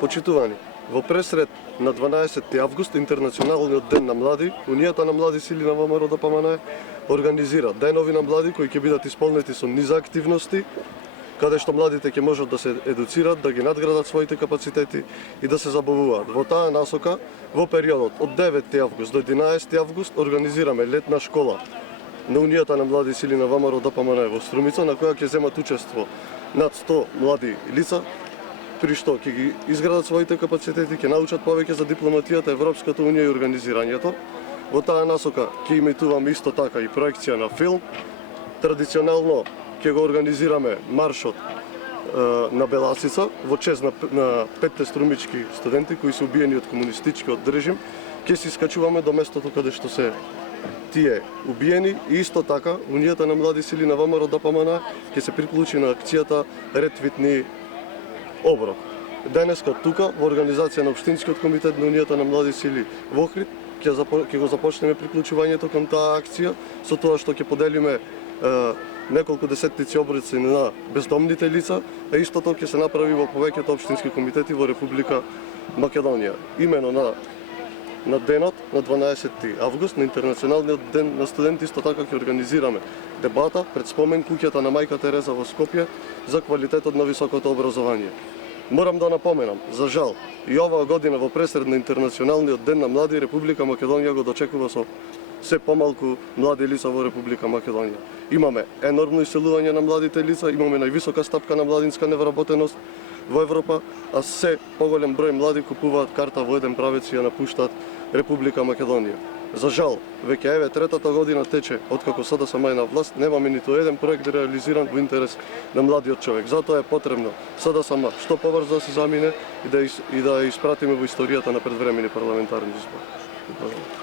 Почитувани, во пресред на 12 август, Интернационалниот ден на млади, Унијата на млади сили на ВМРО ДПМН организира денови на млади кои ќе бидат исполнети со низа активности, каде што младите ќе можат да се едуцират, да ги надградат своите капацитети и да се забавуваат. Во таа насока, во периодот од 9 август до 11 август организираме летна школа на Унијата на млади сили на ВМРО ДПМН во Струмица, на која ќе земат учество над 100 млади лица, при што ќе ги изградат своите капацитети, ќе научат повеќе за дипломатијата, Европската унија и организирањето. Во таа насока ќе имитуваме исто така и проекција на филм. Традиционално ќе го организираме маршот на Беласица во чест на 5 струмички студенти кои се убиени од комунистичкиот режим. Ќе се искачуваме до местото каде што се тие убиени и исто така Унијата на млади сили на ВМРО ДПМН ќе се приклучи на акцијата Ретвитни оброк. Денеска тука во организација на Општинскиот комитет на Унијата на млади сили во Охрид ќе го започнеме приклучувањето кон таа акција со тоа што ќе поделиме неколку десеттици оброци на бездомните лица, а истото ќе се направи во повеќето општински комитети во Република Македонија. Имено на денот на 12 август, на Интернационалниот ден на студенти, исто така ќе организираме дебата пред спомен куќата на Мајка Тереза во Скопје за квалитетот на високото образование. Морам да напоменам, за жал, и оваа година во пресред на Интернационалниот ден на млади, Република Македонија го дочекува со се помалку млади лица во Република Македонија. Имаме енормно иселување на младите лица, имаме највисока стапка на младинска невработеност во Европа, а се поголем број млади купуваат карта во еден правец и ја напуштаат Република Македонија. За жал, веќе еве третата година тече откако СДСМ е на власт, немаме ниту еден проект реализиран во интерес на младиот човек. Затоа е потребно СДСМ што побрзо да се замине и да ја испратиме во историјата на предвремени парламентарни избори.